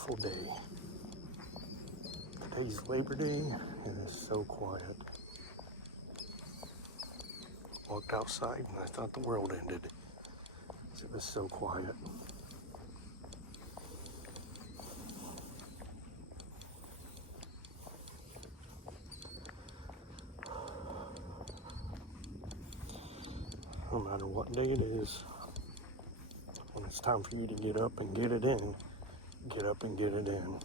beautiful day. Today's Labor Day and it's so quiet. Walked outside and I thought the world ended. It was so quiet. No matter what day it is, when it's time for you to get up and get it in, get up and get it in.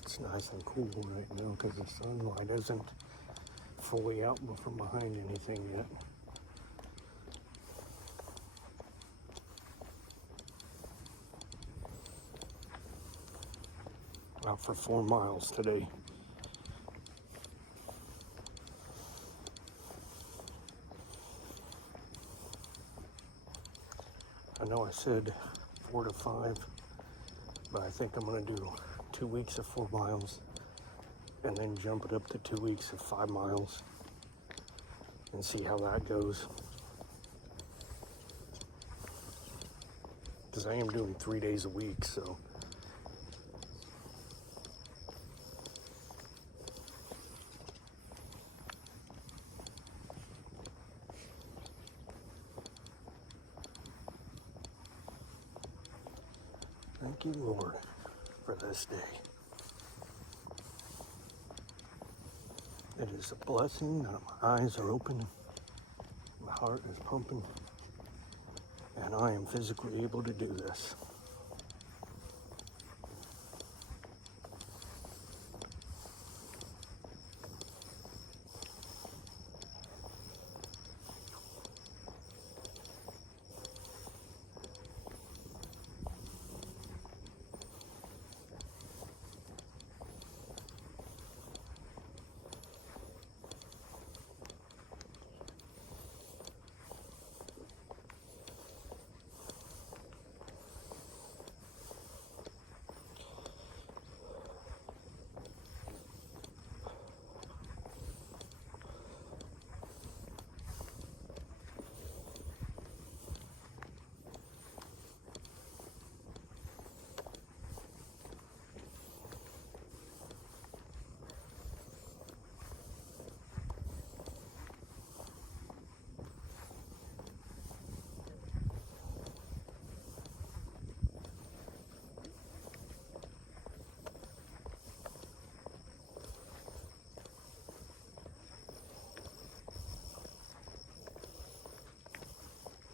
It's nice and cool right now because the sunlight isn't fully out from behind anything yet. Out for 4 miles today. I know I said 4 to 5, but I think I'm going to do 2 weeks of 4 miles and then jump it up to 2 weeks of 5 miles and see how that goes. Because I am doing 3 days a week, so thank you, Lord, for this day. It is a blessing that my eyes are open, my heart is pumping, and I am physically able to do this.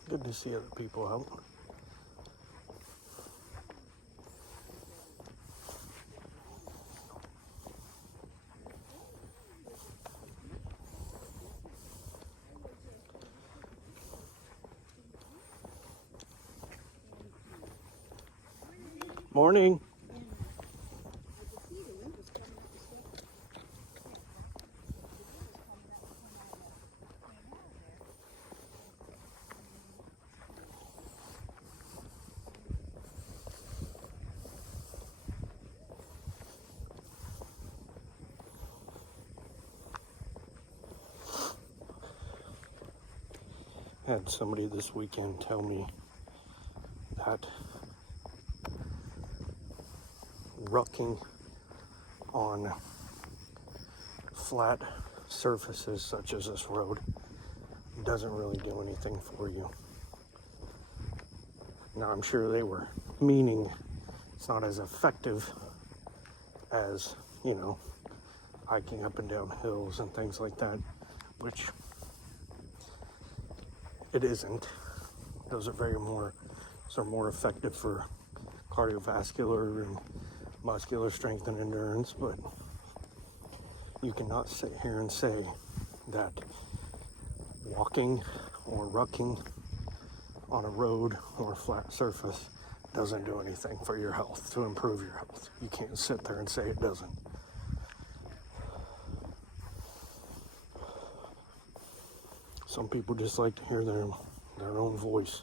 Good to see other people out. Morning. Had somebody this weekend tell me that rucking on flat surfaces such as this road doesn't really do anything for you. Now I'm sure they were meaning it's not as effective as, hiking up and down hills and things like that, which it isn't. Those are more effective for cardiovascular and muscular strength and endurance, but you cannot sit here and say that walking or rucking on a road or a flat surface doesn't do anything for your health, to improve your health. You can't sit there and say it doesn't. Some people just like to hear their own voice.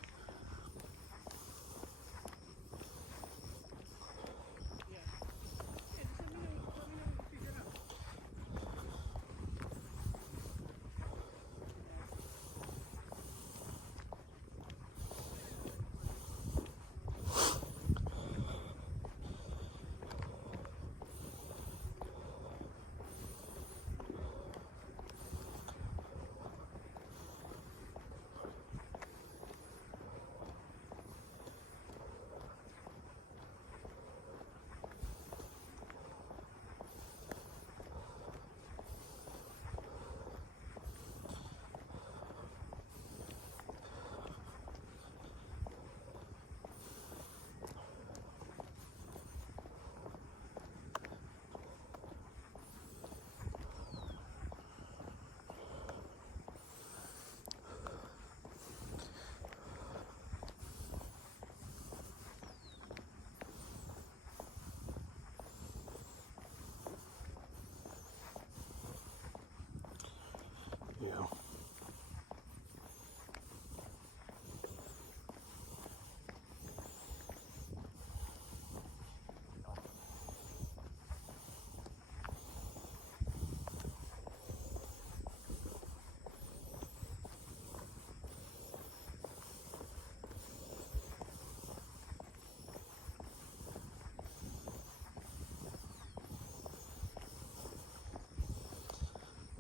Yeah.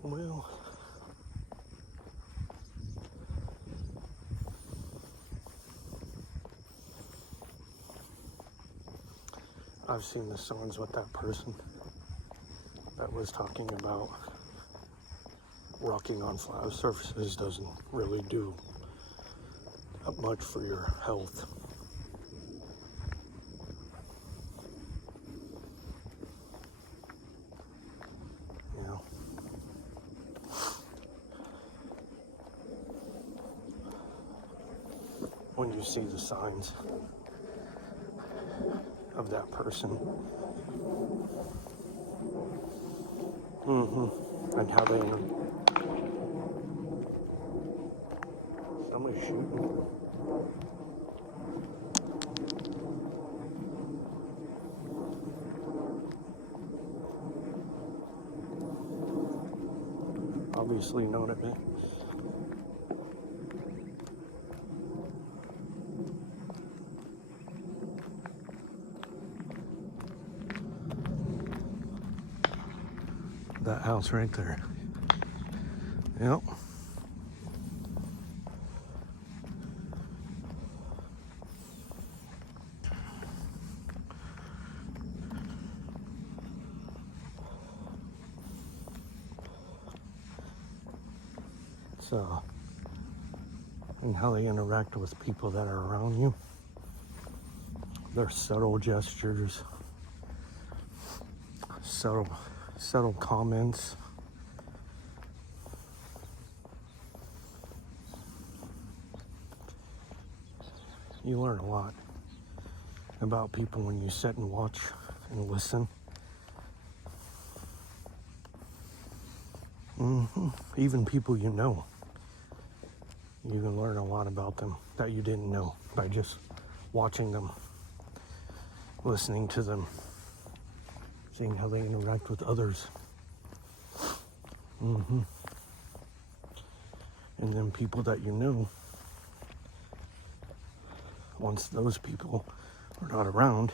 Well, I've seen the signs with that person that was talking about rocking on flat surfaces doesn't really do much for your health. You know, when you see the signs of that person, and how they somebody's shooting. Obviously not at me. That house right there. Yep. So, and how they interact with people that are around you. Their subtle gestures, subtle comments. You learn a lot about people when you sit and watch and listen. Even people you know. You can learn a lot about them that you didn't know by just watching them, listening to them, seeing how they interact with others. And then people that you know, once those people are not around,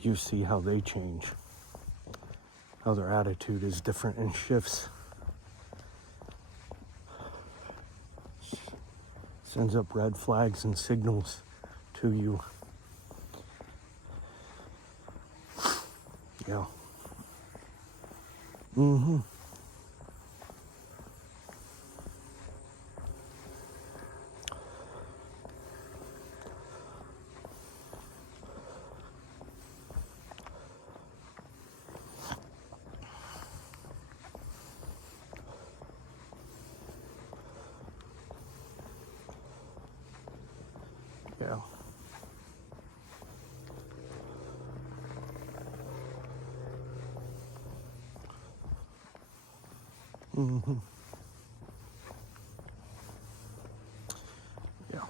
you see how they change, how their attitude is different and shifts. Sends up red flags and signals to you. Yeah. Yeah. Mm-hmm. Yeah.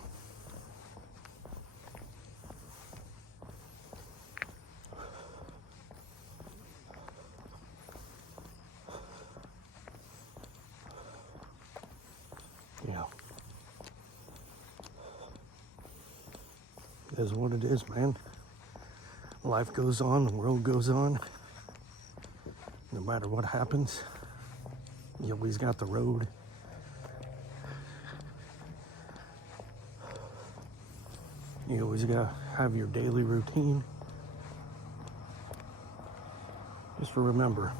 Yeah. It is what it is, man. Life goes on, the world goes on. No matter what happens, you always got the road. You always gotta have your daily routine. Just remember,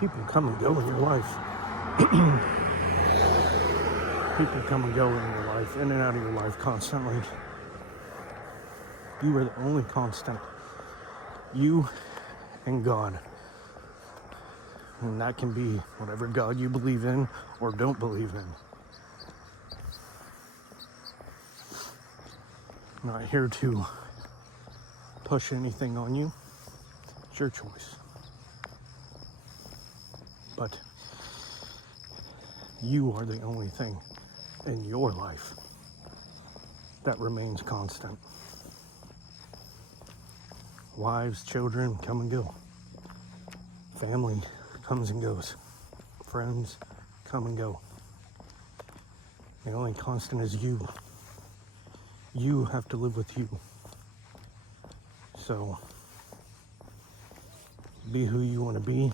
people come and go in your life. People come and go in your life, in and out of your life constantly. You are the only constant. You and God. And that can be whatever God you believe in or don't believe in. I'm not here to push anything on you. It's your choice. But you are the only thing in your life that remains constant. Wives, children come and go. Family comes and goes. Friends come and go. The only constant is you. You have to live with you. So, be who you want to be,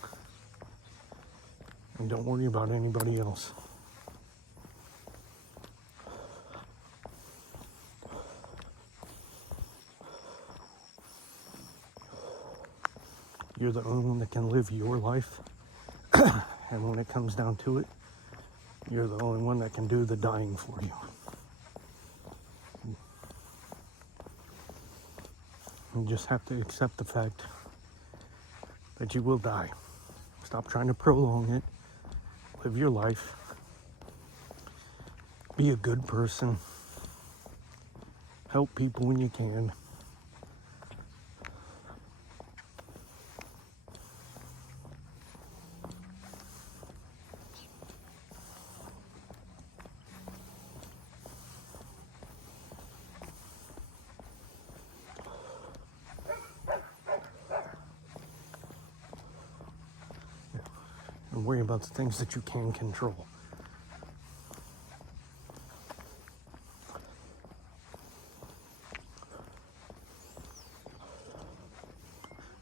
and don't worry about anybody else. You're the only one that can live your life, and when it comes down to it, you're the only one that can do the dying for you. You just have to accept the fact that you will die. Stop trying to prolong it. Live your life. Be a good person. Help people when you can. And worry about the things that you can control.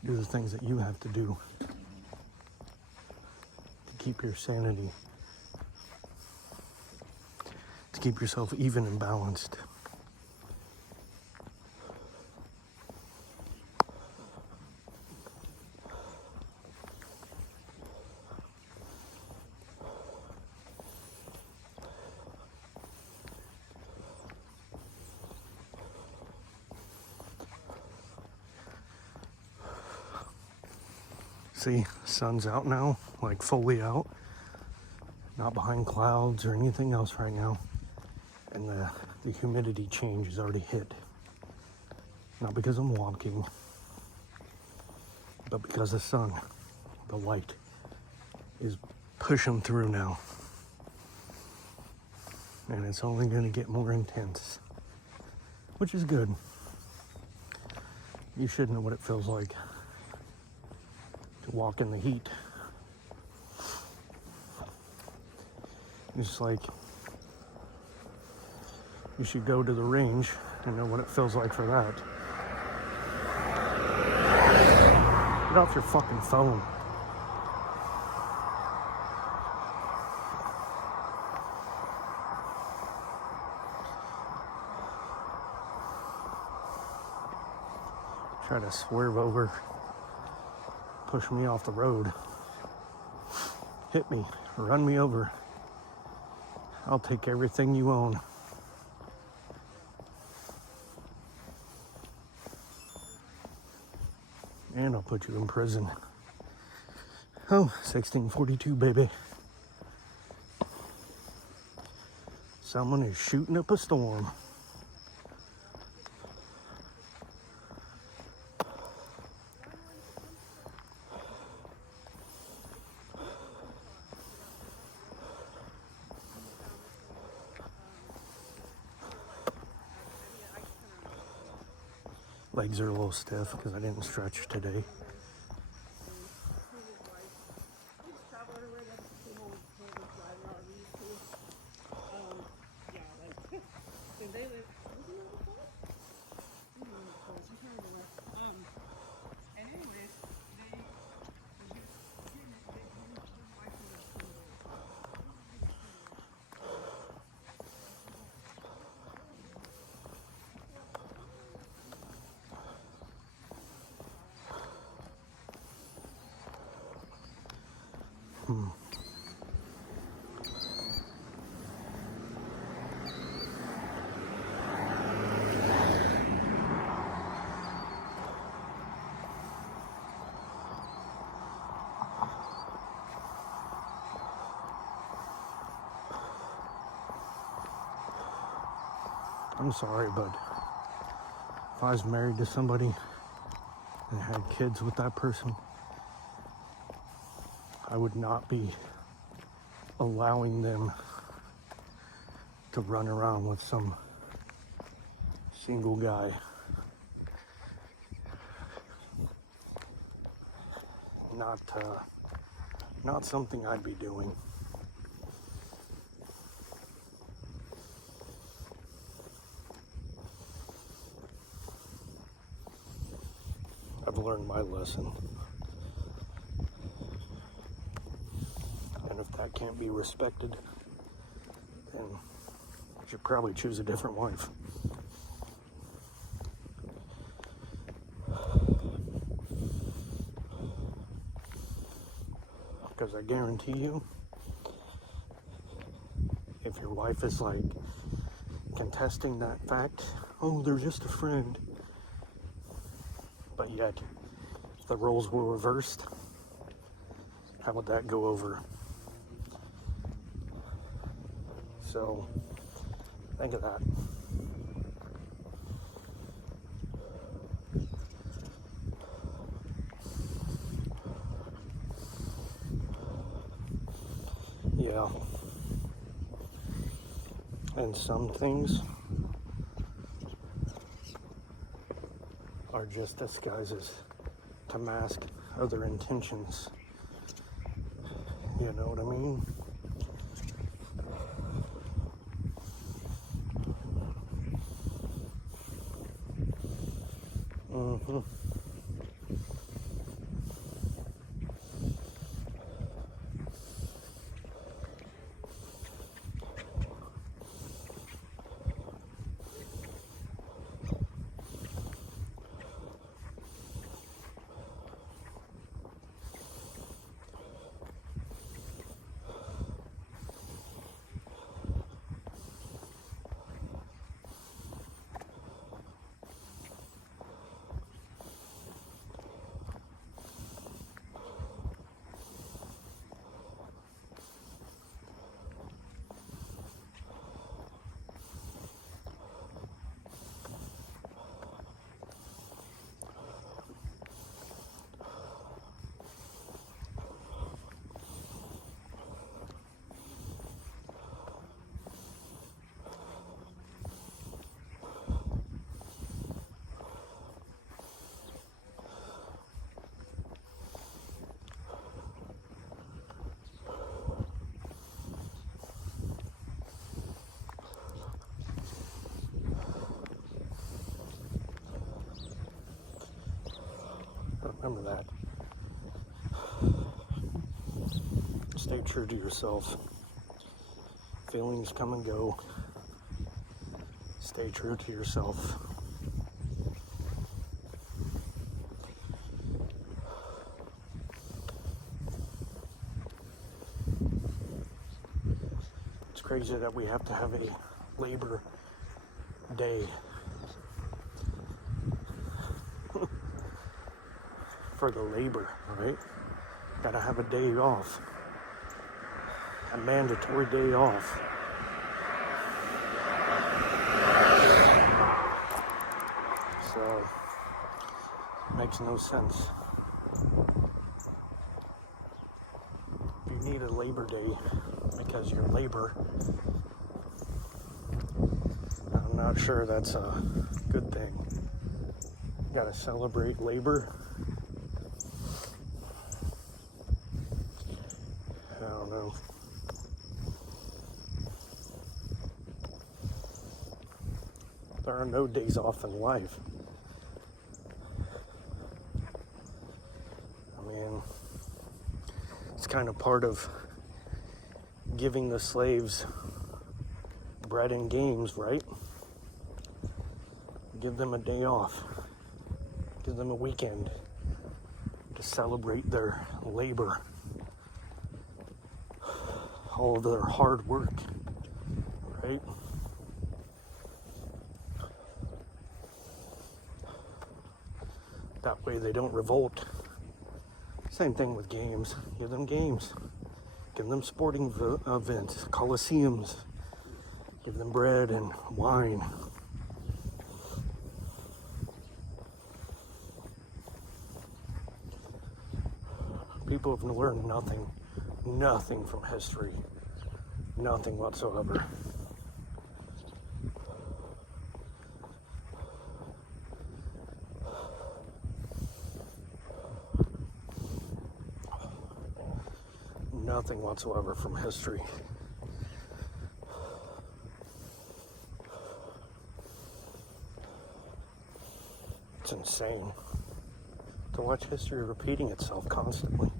Do the things that you have to do to keep your sanity, to keep yourself even and balanced. See, sun's out now, like fully out, not behind clouds or anything else right now. And the humidity change has already hit. Not because I'm walking, but because the sun, the light, is pushing through now. And it's only going to get more intense, which is good. You should know what it feels like to walk in the heat. It's like you should go to the range and know what it feels like for that. Get off your fucking phone. Try to swerve over, push me off the road, hit me, run me over. I'll take everything you own. And I'll put you in prison. Oh, 1642, baby. Someone is shooting up a storm. Legs are a little stiff because I didn't stretch today. I'm sorry, but if I was married to somebody and had kids with that person, I would not be allowing them to run around with some single guy. Not something I'd be doing. I've learned my lesson. And if that can't be respected, then you should probably choose a different wife. Because I guarantee you, if your wife is like contesting that fact, oh, they're just a friend, but yet if the roles were reversed, how would that go over? So think of that. Yeah. And some things are just disguises to mask other intentions. You know what I mean? Remember that. Stay true to yourself. Feelings come and go. Stay true to yourself. It's crazy that we have to have a Labor Day for the labor, right? Gotta have a day off, a mandatory day off. makes no sense. You need a Labor Day because you labor. I'm not sure that's a good thing. You gotta celebrate labor. I don't know. There are no days off in life. I mean, it's kind of part of giving the slaves bread and games, right? Give them a day off. Give them a weekend to celebrate their labor, all of their hard work, right? That way they don't revolt. Same thing with games. Give them games. Give them sporting events, coliseums. Give them bread and wine. People have learned nothing from history. Nothing whatsoever. Nothing whatsoever from history. It's insane to watch history repeating itself constantly.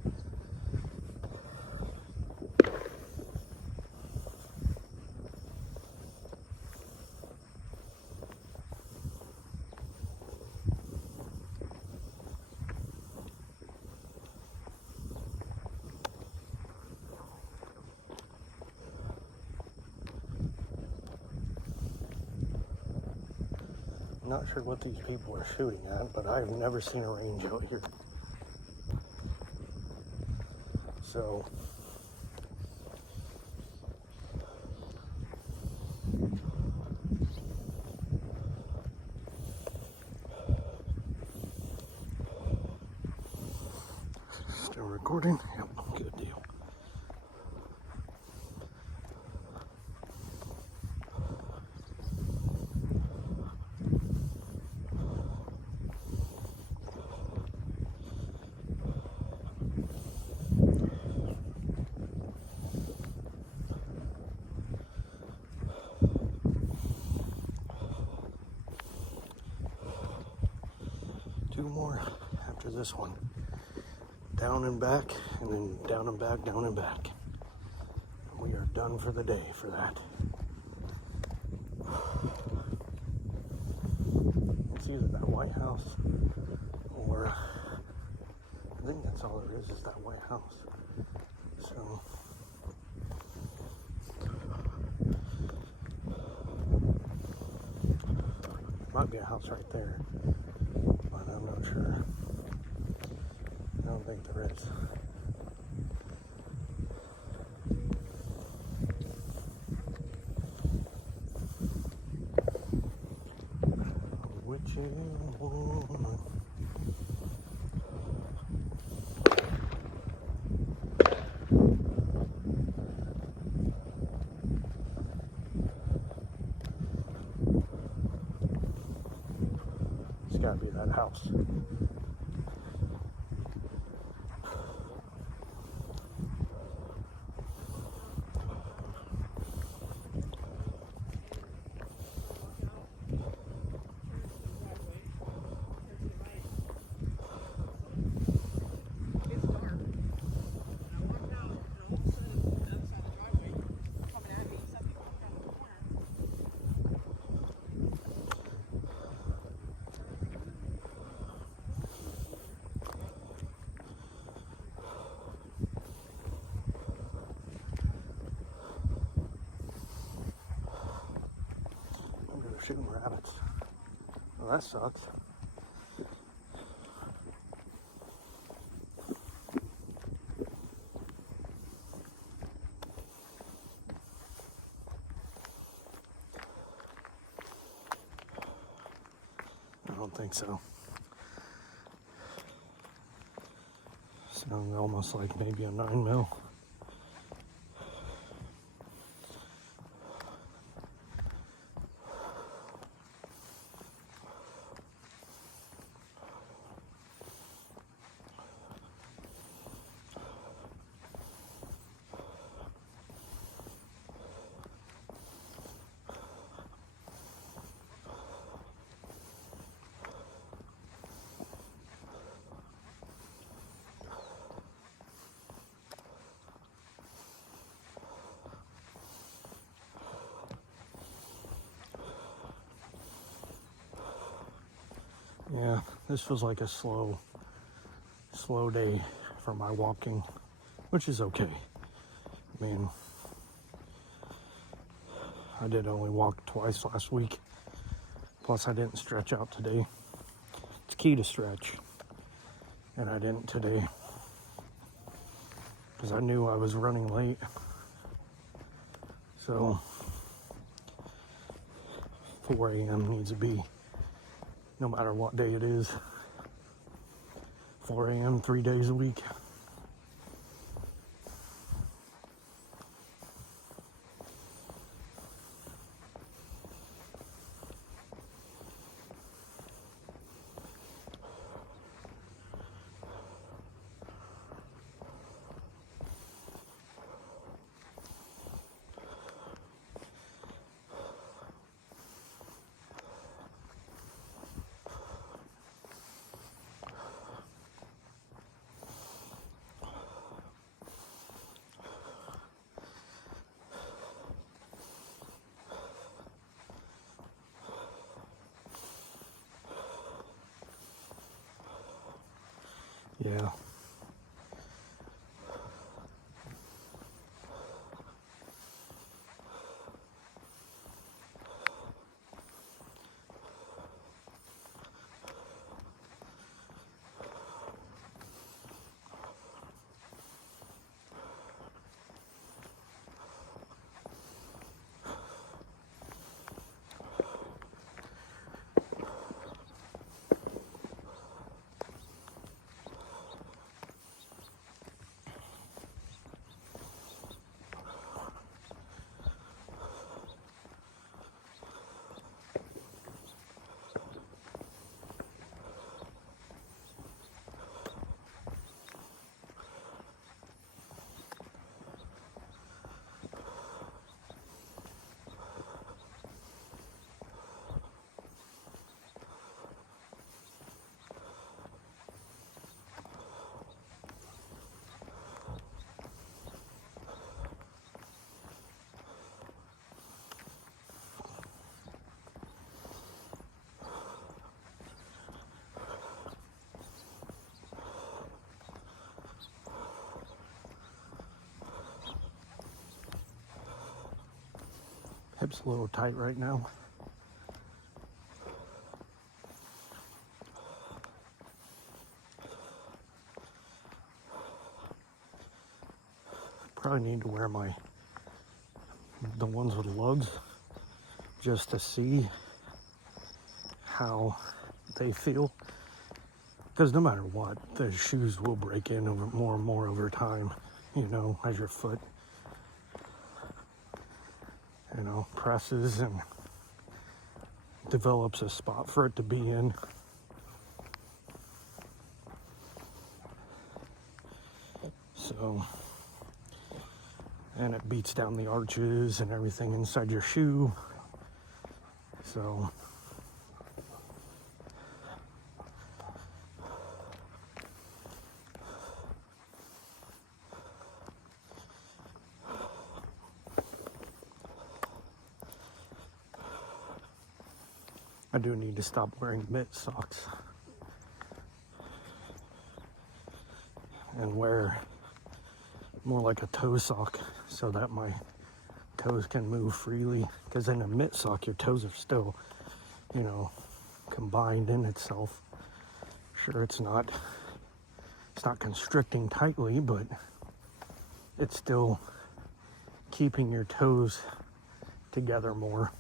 Not sure what these people are shooting at, but I've never seen a range out here. So, still recording? Yep, good deal. Two more after this one. Down and back, and then down and back, down and back. We are done for the day for that. It's either that White House or I think that's all there is that White House. So might be a house right there, but I'm not sure. I don't think there is. Which one? It's gotta be that house. Shooting rabbits. Well, that sucks. I don't think so. almost like maybe a 9 mil. Yeah, this was like a slow day for my walking, which is okay. I mean, I did only walk twice last week, plus I didn't stretch out today. It's key to stretch, and I didn't today because I knew I was running late. So 4 a.m. needs to be, no matter what day it is, 4 a.m. 3 days a week. Yeah. Hips a little tight right now. Probably need to wear the ones with lugs just to see how they feel. Because no matter what, the shoes will break in more and more over time, as your foot, presses and develops a spot for it to be in. So, and it beats down the arches and everything inside your shoe. So, I do need to stop wearing mitt socks and wear more like a toe sock so that my toes can move freely. Because in a mitt sock, your toes are still, combined in itself. Sure, it's not constricting tightly, but it's still keeping your toes together more.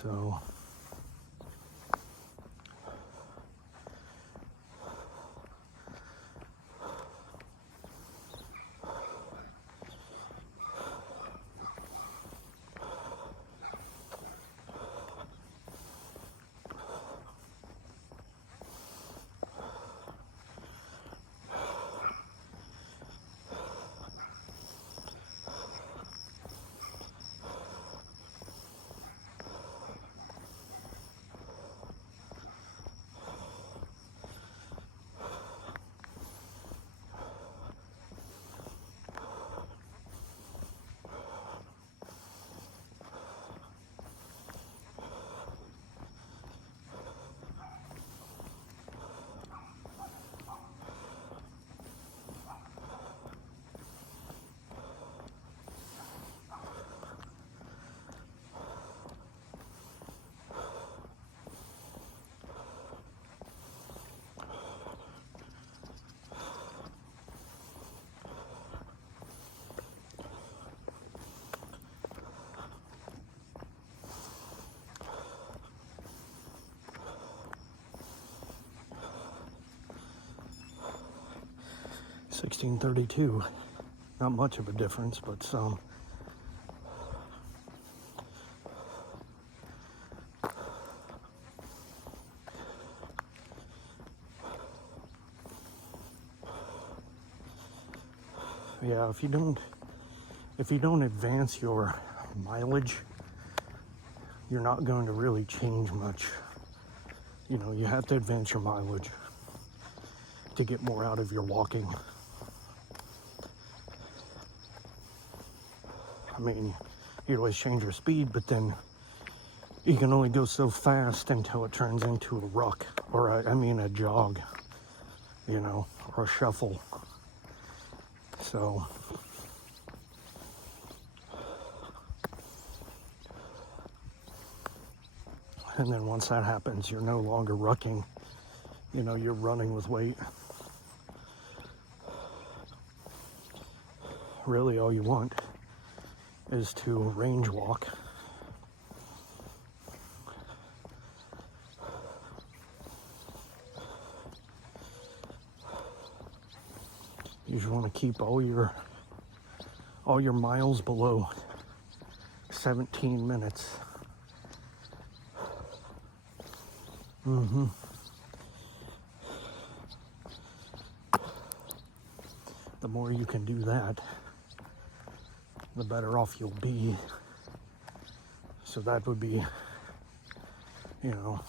So, 16:32. Not much of a difference, but some. Yeah, if you don't advance your mileage, you're not going to really change much. You know, you have to advance your mileage to get more out of your walking. I mean, you always change your speed, but then you can only go so fast until it turns into a ruck, or a jog, you know, or a shuffle. So, and then once that happens, you're no longer rucking, you know, you're running with weight. Really all you want is to range walk. You just want to keep all your miles below 17 minutes. The more you can do that, the better off you'll be. So that would be, you know,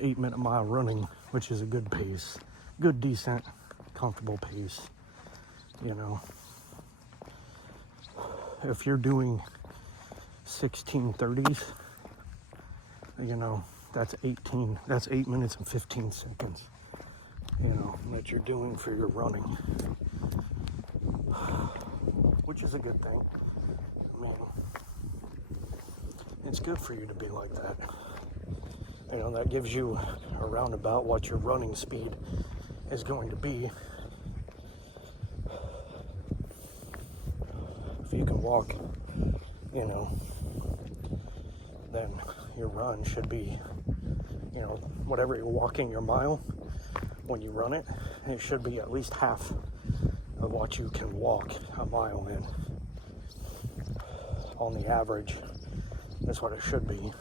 8-minute mile running, which is a good pace, good, decent, comfortable pace, you know. If you're doing 16:30s, you know, that's 8 minutes and 15 seconds, you know, that you're doing for your running, which is a good thing. I mean, it's good for you to be like that. You know, that gives you a roundabout what your running speed is going to be. If you can walk, you know, then your run should be, you know, whatever you're walking your mile, when you run it, it should be at least half of what you can walk a mile in. On the average, that's what it should be.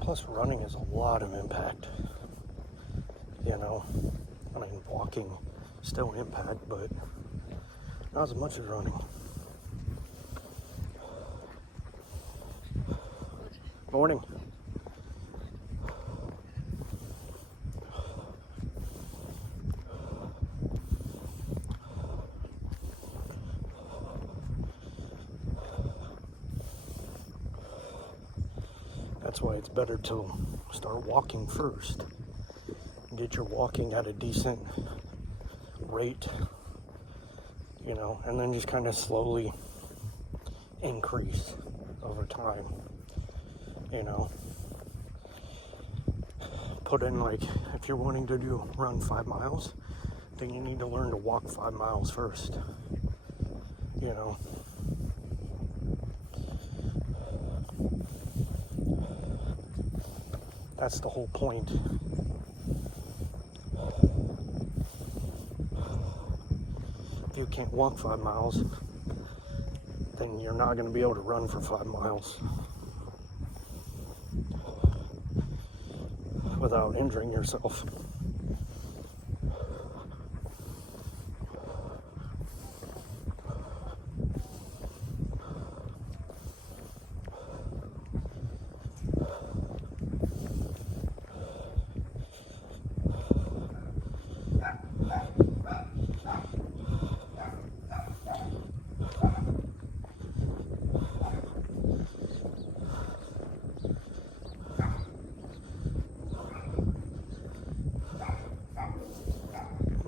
Plus, running is a lot of impact, you know. I mean, walking still impact, but not as much as running. Morning. That's why it's better to start walking first. Get your walking at a decent rate, you know, and then just kind of slowly increase over time, you know. Put in, like, if you're wanting to run 5 miles, then you need to learn to walk 5 miles first, you know. That's the whole point. If you can't walk 5 miles, then you're not going to be able to run for 5 miles. without injuring yourself.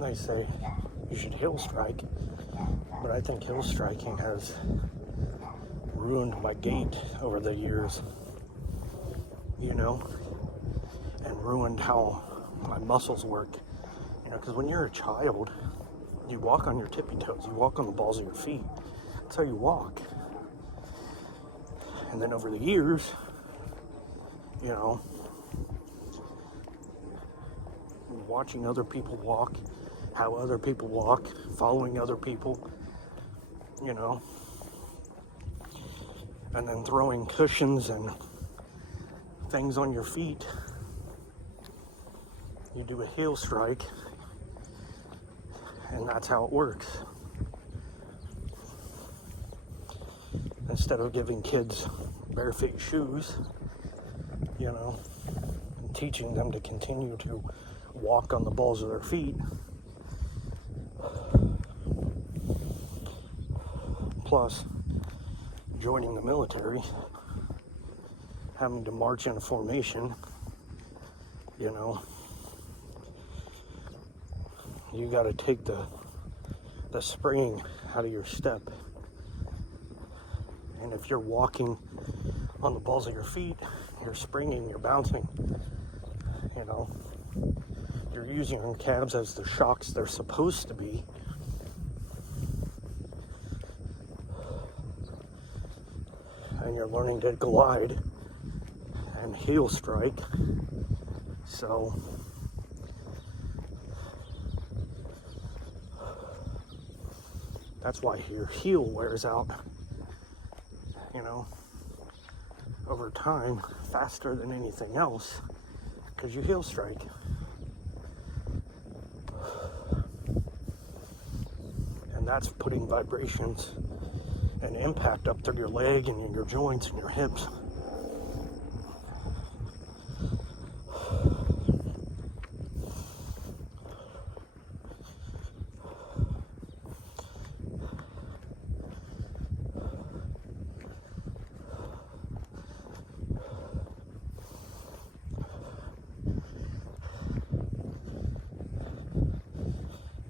They say you should heel strike, but I think heel striking has ruined my gait over the years, you know, and ruined how my muscles work, you know, because when you're a child, you walk on your tippy toes, you walk on the balls of your feet. That's how you walk. And then over the years, you know, watching other people walk, how other people walk, following other people, you know, and then throwing cushions and things on your feet. You do a heel strike, and that's how it works. Instead of giving kids bare feet shoes, you know, and teaching them to continue to walk on the balls of their feet, plus joining the military, having to march in a formation, you know, you got to take the spring out of your step. And if you're walking on the balls of your feet, you're springing, you're bouncing, you know, you're using your calves as the shocks they're supposed to be. And you're learning to glide and heel strike. So that's why your heel wears out, you know, over time faster than anything else, because you heel strike. And that's putting vibrations and impact up through your leg and in your joints and your hips.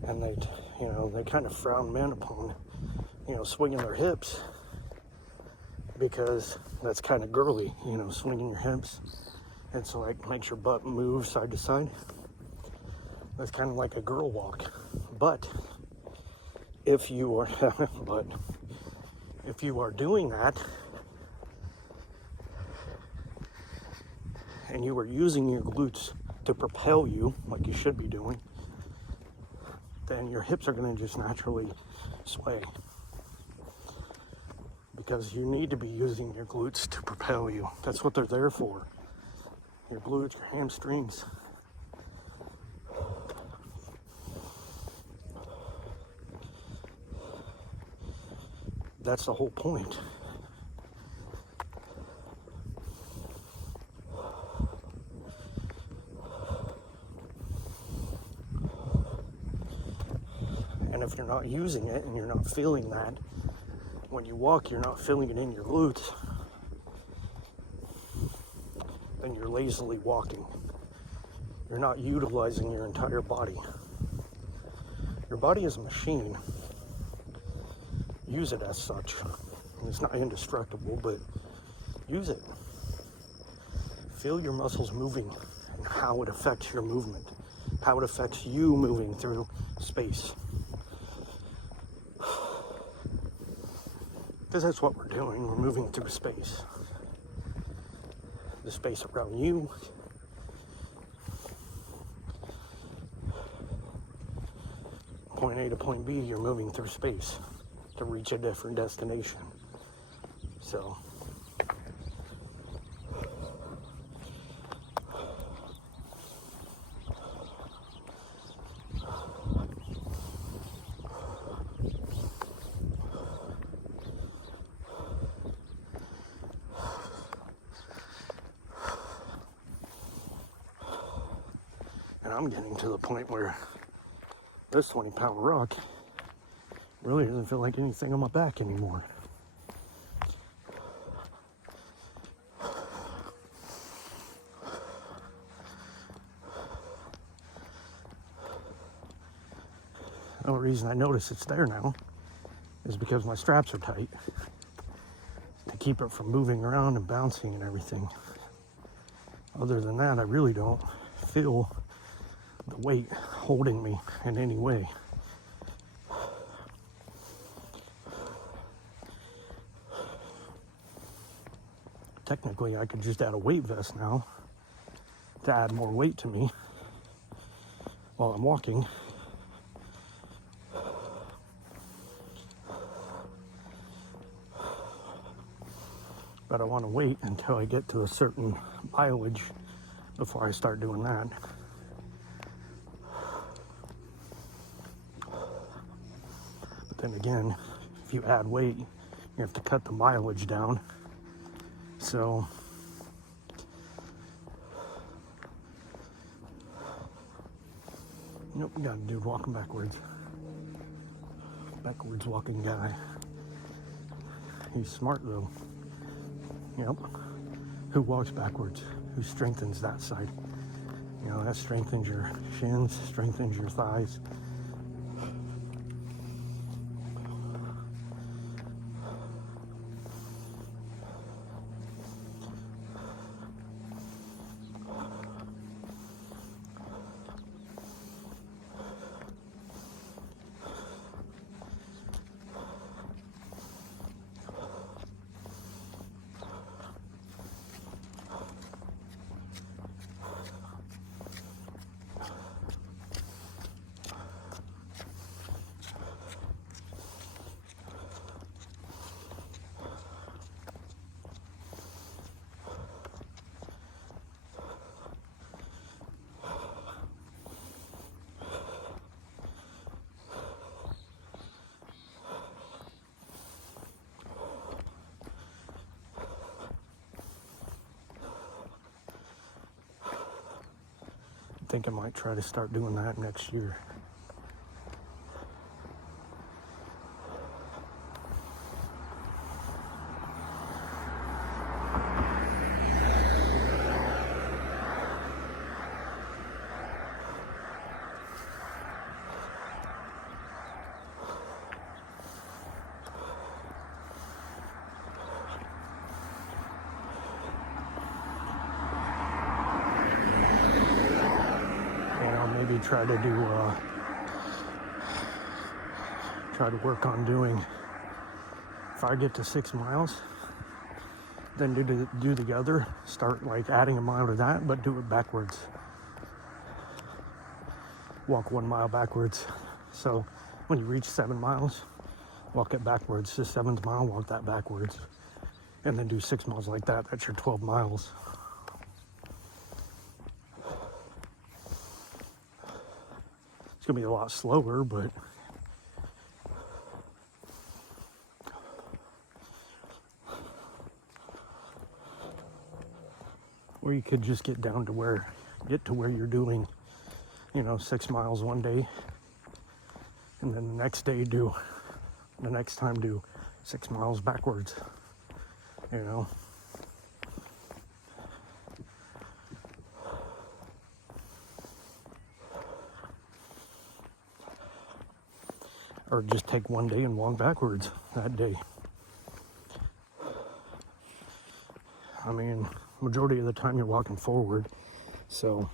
And they, you know, they kind of frown men upon, you know, swinging their hips, because that's kind of girly, you know, swinging your hips. It's like makes your butt move side to side. That's kind of like a girl walk. But if you are, if you are doing that, and you are using your glutes to propel you, like you should be doing, then your hips are going to just naturally sway. Because you need to be using your glutes to propel you. That's what they're there for. Your glutes, your hamstrings. That's the whole point. And if you're not using it and you're not feeling that, when you walk, you're not feeling it in your glutes, then you're lazily walking. You're not utilizing your entire body. Your body is a machine. Use it as such. It's not indestructible, but use it. Feel your muscles moving and how it affects your movement, how it affects you moving through space. Because that's what we're doing. We're moving through space. The space around you. Point A to point B, you're moving through space to reach a different destination. So, I'm getting to the point where this 20-pound ruck really doesn't feel like anything on my back anymore. The only reason I notice it's there now is because my straps are tight to keep it from moving around and bouncing and everything. Other than that, I really don't feel the weight holding me in any way. Technically, I could just add a weight vest now to add more weight to me while I'm walking. But I want to wait until I get to a certain mileage before I start doing that. But then again, if you add weight, you have to cut the mileage down. So nope, we got a dude walking backwards. Backwards walking guy. He's smart though. Yep. Who walks backwards? Who strengthens that side? You know, that strengthens your shins, strengthens your thighs. I think I might try to start doing that next year. Maybe try to work on doing, if I get to 6 miles, then do the other, start like adding a mile to that, but do it backwards. Walk 1 mile backwards. So when you reach 7 miles, walk it backwards. The 7th mile, walk that backwards. And then do 6 miles like that. That's your 12 miles. It's gonna be a lot slower, but or you could just get to where you're doing, 6 miles one day, and then the next time do 6 miles backwards, Or just take one day and walk backwards that day. I mean, majority of the time you're walking forward, so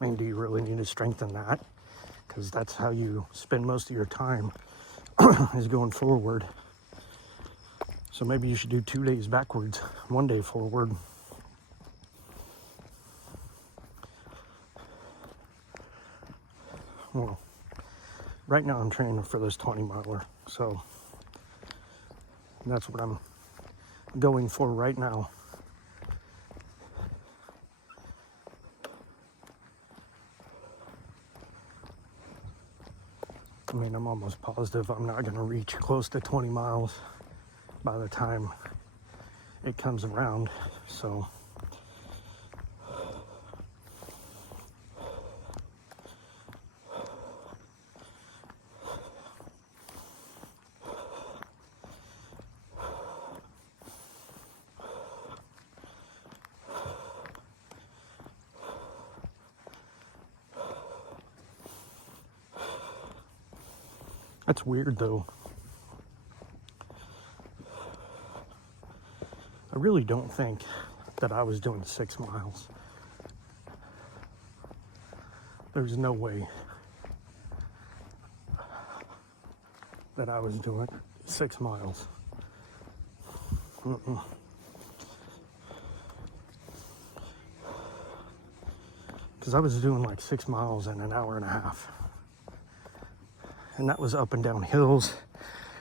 do you really need to strengthen that? Because that's how you spend most of your time is going forward. So maybe you should do 2 days backwards, 1 day forward. Well, right now I'm training for this 20-miler, so that's what I'm going for right now. I mean, I'm almost positive I'm not going to reach close to 20 miles by the time it comes around, so That's weird though. I really don't think that I was doing 6 miles. There's no way that I was doing 6 miles. Because I was doing like 6 miles in an hour and a half. And that was up and down hills,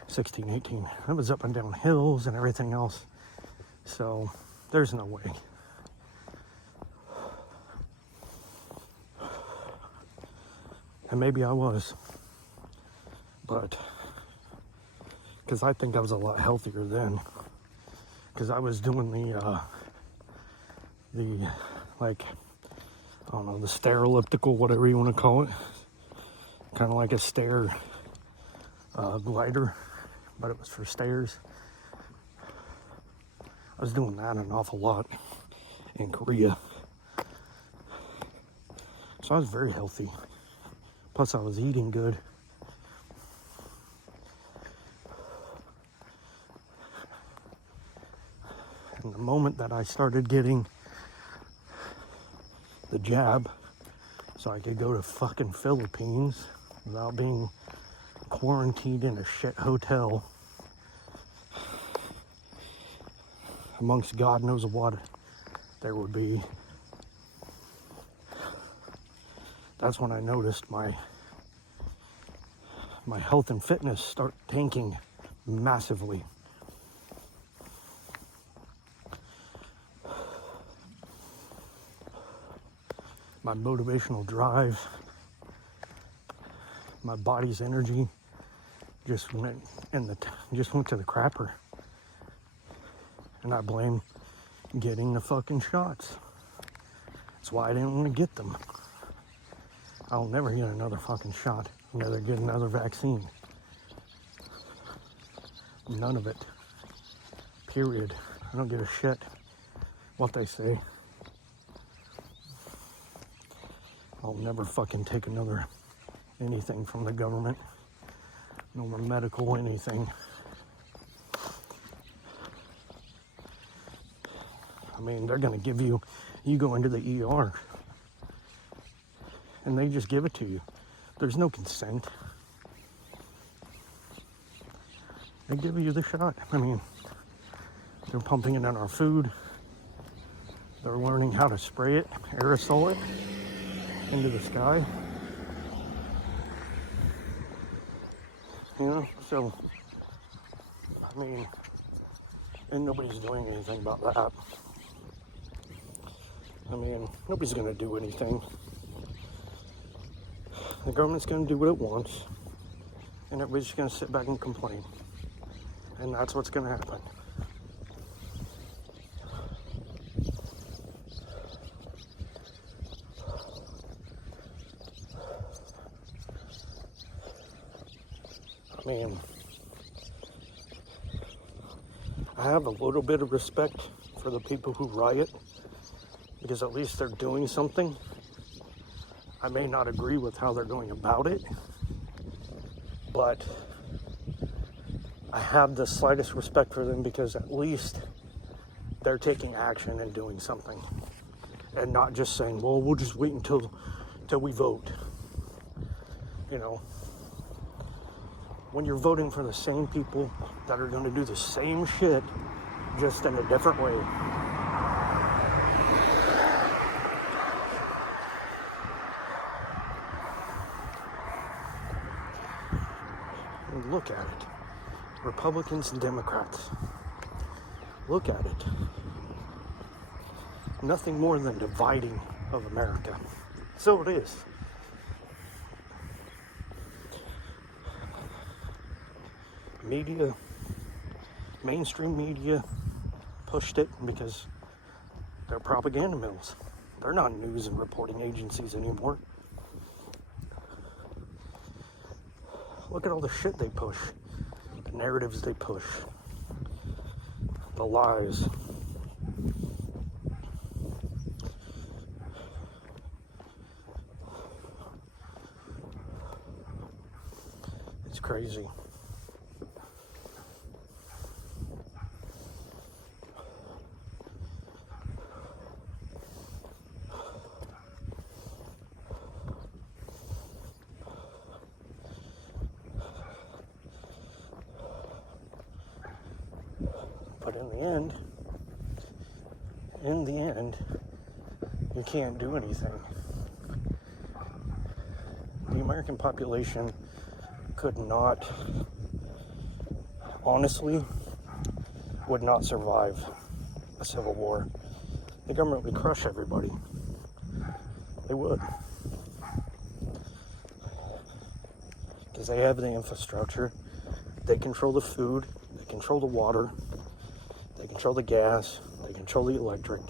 16, 18. That was up and down hills and everything else. So there's no way. And maybe I was. But, because I think I was a lot healthier then. Because I was doing the like, I don't know, the stair elliptical, whatever you want to call it. Kind of like a stair glider, but it was for stairs. I was doing that an awful lot in Korea. So I was very healthy. Plus I was eating good. And the moment that I started getting the jab, so I could go to fucking Philippines without being quarantined in a shit hotel amongst God knows what there would be. That's when I noticed my health and fitness start tanking massively. My motivational drive, my body's energy just went to the crapper. And I blame getting the fucking shots. That's why I didn't want to get them. I'll never get another fucking shot. I'll never get another vaccine. None of it. Period. I don't give a shit what they say. I'll never fucking take another anything from the government. No more medical anything. I mean, they're gonna give you go into the ER and they just give it to you. There's no consent. They give you the shot. I mean, they're pumping it in our food. They're learning how to spray it, aerosol it into the sky. You know, so, I mean, and nobody's doing anything about that. I mean, nobody's going to do anything. The government's going to do what it wants, and everybody's just going to sit back and complain. And that's what's going to happen. I mean, I have a little bit of respect for the people who riot, because at least they're doing something. I may not agree with how they're going about it, but I have the slightest respect for them because at least they're taking action and doing something, and not just saying, well, we'll just wait until we vote. You know, when you're voting for the same people that are going to do the same shit, just in a different way. And look at it. Republicans and Democrats. Look at it. Nothing more than dividing of America. So it is. Media, mainstream media pushed it because they're propaganda mills. They're not news and reporting agencies anymore. Look at all the shit they push, the narratives they push, the lies. It's crazy. But in the end, you can't do anything. The American population could not, honestly, would not survive a civil war. The government would crush everybody. They would. Because they have the infrastructure. They control the food. They control the water. They control the gas. They control the electric.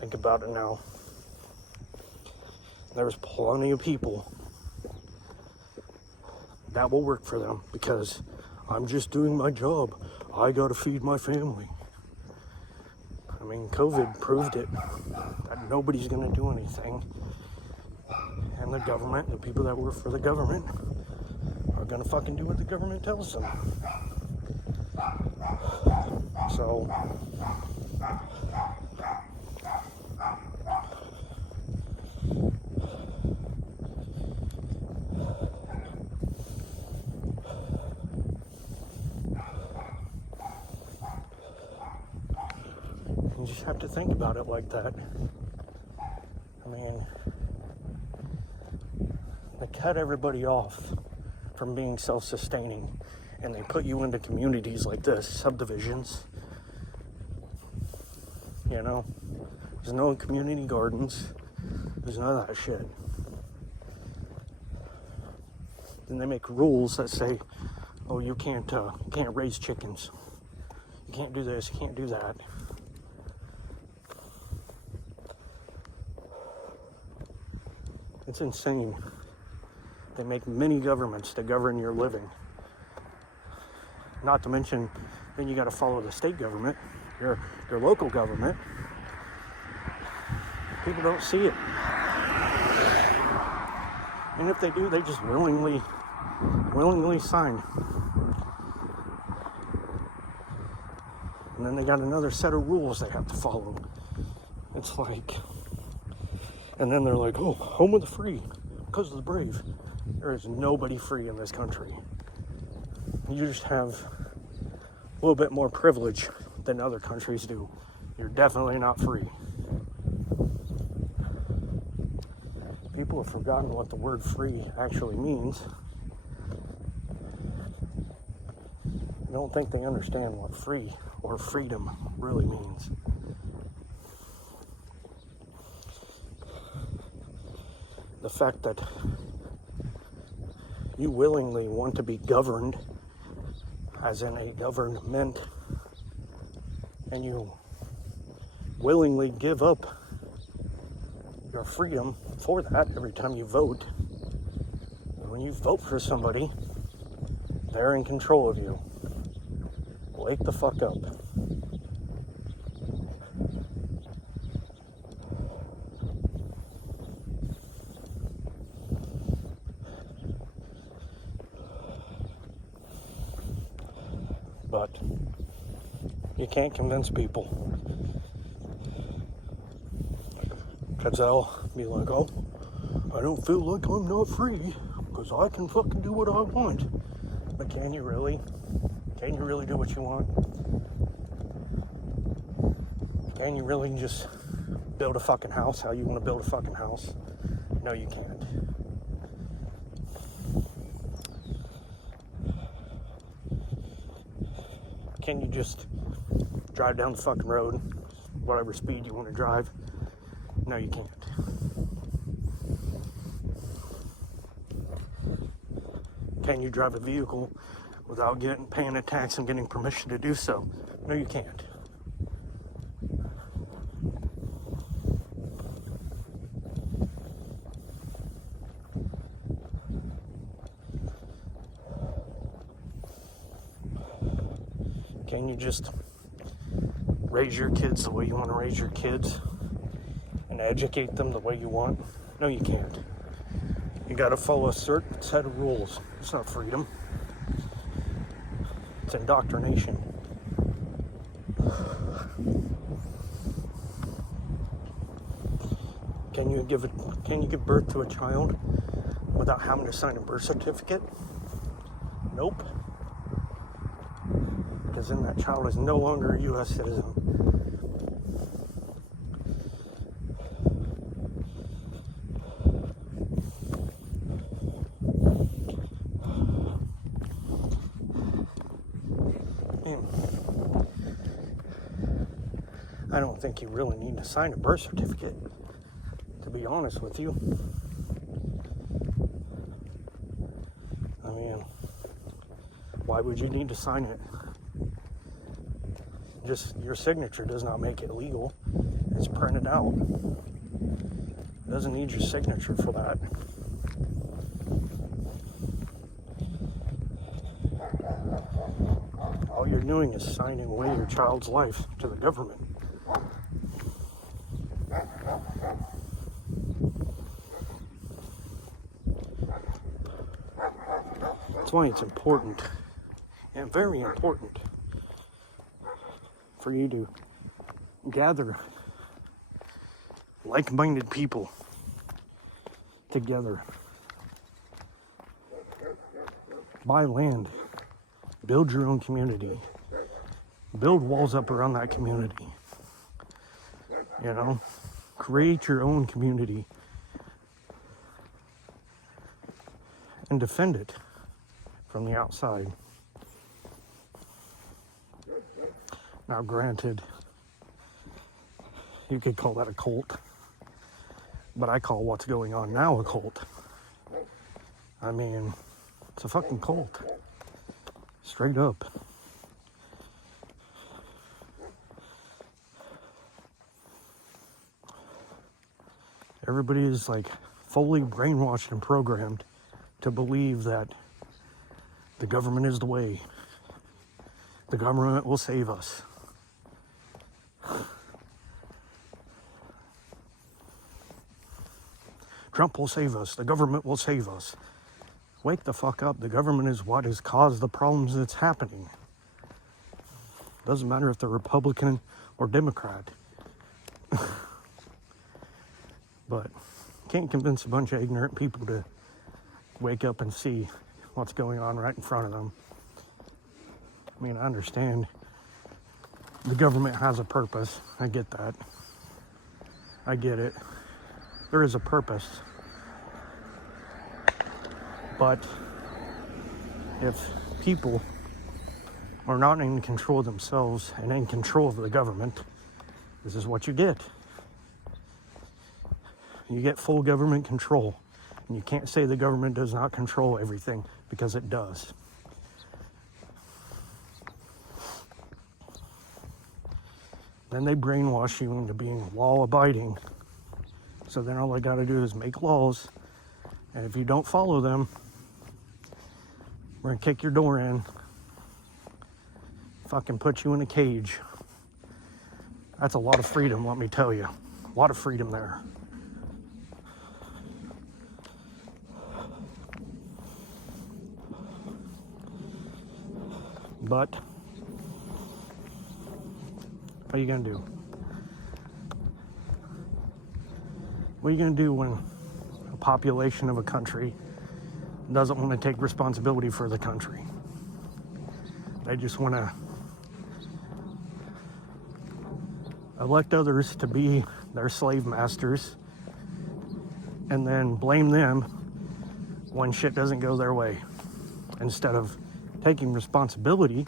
Think about it now. There's plenty of people that will work for them because I'm just doing my job. I gotta feed my family. I mean, COVID proved it, that nobody's gonna do anything. And the government, the people that work for the government, are gonna fucking do what the government tells them. So, you just have to think about it like that. I mean, they cut everybody off from being self-sustaining, and they put you into communities like this, subdivisions. You know, there's no community gardens. There's none of that shit. Then they make rules that say, oh, you can't raise chickens. You can't do this, you can't do that. It's insane. They make many governments to govern your living. Not to mention, then you got to follow the state government, your local government. People don't see it. And if they do, they just willingly sign. And then they got another set of rules they have to follow. It's like, and then they're like, oh, home of the free, because of the brave. There is nobody free in this country. You just have a little bit more privilege than other countries do. You're definitely not free. People have forgotten what the word free actually means. I don't think they understand what free or freedom really means. The fact that you willingly want to be governed, as in a government, and you willingly give up your freedom for that every time you vote. When you vote for somebody, they're in control of you. Wake the fuck up. But you can't convince people, because they'll be like, oh, I don't feel like I'm not free because I can fucking do what I want. But can you really? Can you really do what you want? Can you really just build a fucking house how you want to build a fucking house? No, you can't. Can you just drive down the fucking road, whatever speed you want to drive? No, you can't. Can you drive a vehicle without paying a tax and getting permission to do so? No, you can't. Can you just raise your kids the way you want to raise your kids and educate them the way you want? No, you can't. You gotta follow a certain set of rules. It's not freedom. It's indoctrination. Can you give birth to a child without having to sign a birth certificate? Nope. Because then that child is no longer a U.S. citizen. I don't think you really need to sign a birth certificate, to be honest with you. I mean, why would you need to sign it? Just your signature does not make it legal. It's printed out. It doesn't need your signature for that. All you're doing is signing away your child's life to the government. That's why it's important, and very important, for you to gather like-minded people together. Buy land. Build your own community. Build walls up around that community. You know? Create your own community. And defend it from the outside. Now, granted, you could call that a cult, but I call what's going on now a cult. I mean, it's a fucking cult. Straight up. Everybody is like fully brainwashed and programmed to believe that the government is the way. The government will save us. Trump will save us. The government will save us. Wake the fuck up. The government is what has caused the problems that's happening. Doesn't matter if they're Republican or Democrat. But can't convince a bunch of ignorant people to wake up and see what's going on right in front of them. I mean, I understand the government has a purpose. I get that. I get it. There is a purpose. But if people are not in control of themselves and in control of the government, this is what you get. You get full government control. And you can't say the government does not control everything, because it does. Then they brainwash you into being law-abiding. So then all they got to do is make laws. And if you don't follow them, we're going to kick your door in. Fucking put you in a cage. That's a lot of freedom, let me tell you. A lot of freedom there. But what are you going to do? What are you going to do when a population of a country doesn't want to take responsibility for the country? They just want to elect others to be their slave masters and then blame them when shit doesn't go their way, instead of taking responsibility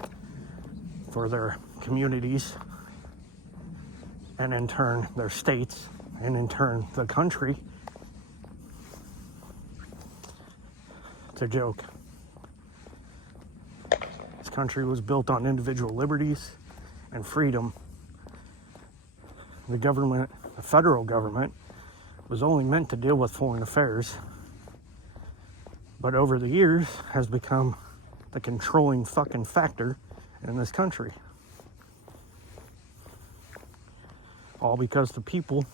for their communities and in turn their states and in turn the country. It's a joke. This country was built on individual liberties and freedom. The government, the federal government, was only meant to deal with foreign affairs, but over the years has become the controlling fucking factor in this country. All because the people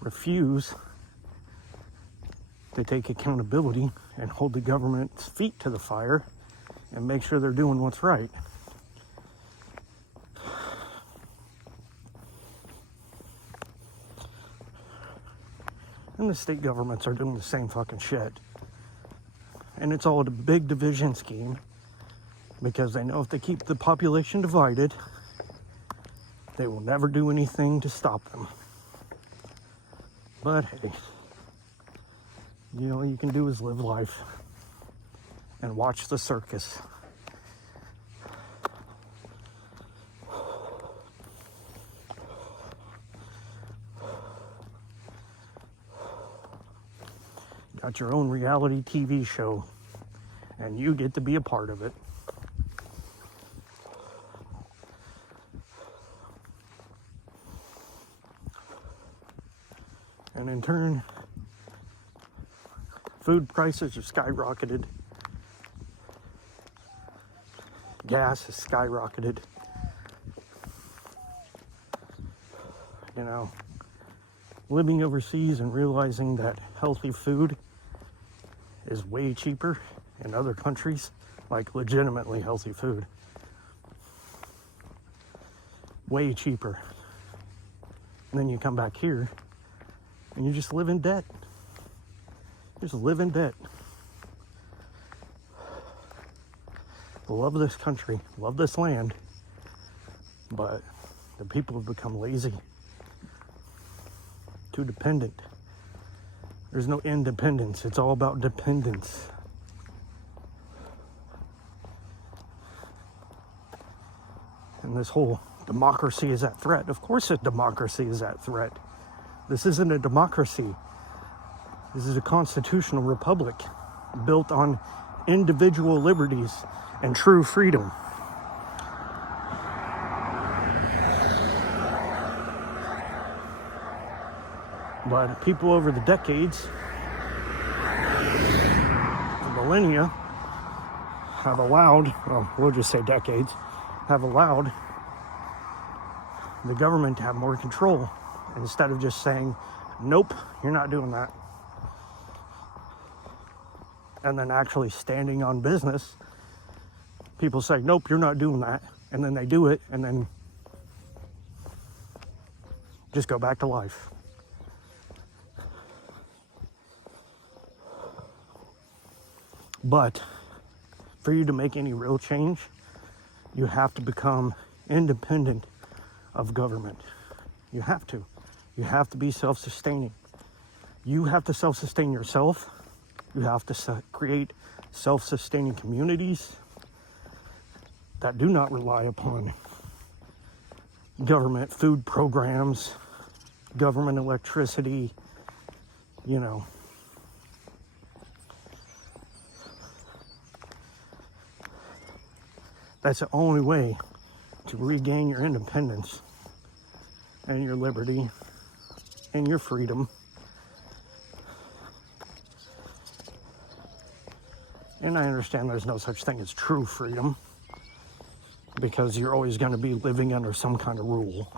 refuse to take accountability and hold the government's feet to the fire and make sure they're doing what's right. And the state governments are doing the same fucking shit. And it's all a big division scheme because they know if they keep the population divided, they will never do anything to stop them. But hey, all you can do is live life and watch the circus. Got your own reality TV show, and you get to be a part of it. And in turn, food prices are skyrocketed. Gas has skyrocketed. Living overseas and realizing that healthy food is way cheaper in other countries, like legitimately healthy food. Way cheaper. And then you come back here and you just live in debt. Just live in debt. Love this country, love this land, but the people have become lazy, too dependent. There's no independence, it's all about dependence. And this whole democracy is at threat. Of course democracy is at threat. This isn't a democracy. This is a constitutional republic built on individual liberties and true freedom. But people over the decades, the millennia, have allowed, we'll just say decades, have allowed the government to have more control instead of just saying, nope, you're not doing that. And then actually standing on business, people say, nope, you're not doing that. And then they do it and then just go back to life. But for you to make any real change, you have to become independent of government. You have to. You have to be self-sustaining. You have to self-sustain yourself. You have to create self-sustaining communities that do not rely upon government food programs, government electricity, That's the only way to regain your independence and your liberty and your freedom. And I understand there's no such thing as true freedom because you're always going to be living under some kind of rule.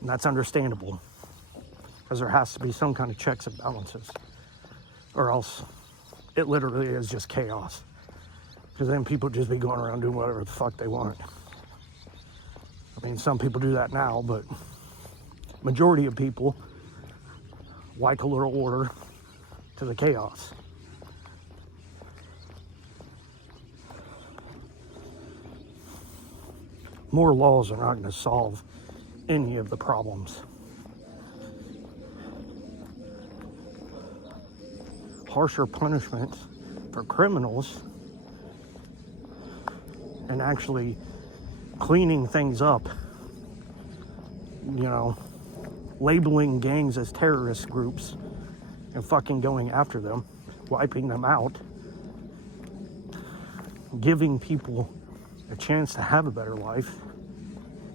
And that's understandable because there has to be some kind of checks and balances or else it literally is just chaos. Because then people just be going around doing whatever the fuck they want. I mean, some people do that now, but majority of people like a little order to the chaos. More laws are not going to solve any of the problems. Harsher punishments for criminals and actually cleaning things up, labeling gangs as terrorist groups and fucking going after them, wiping them out, giving people a chance to have a better life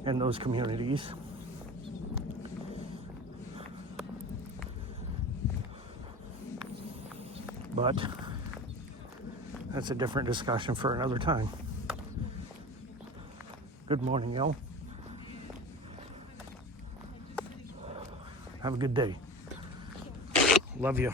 in those communities. But that's a different discussion for another time. Good morning, y'all. Have a good day. Love you.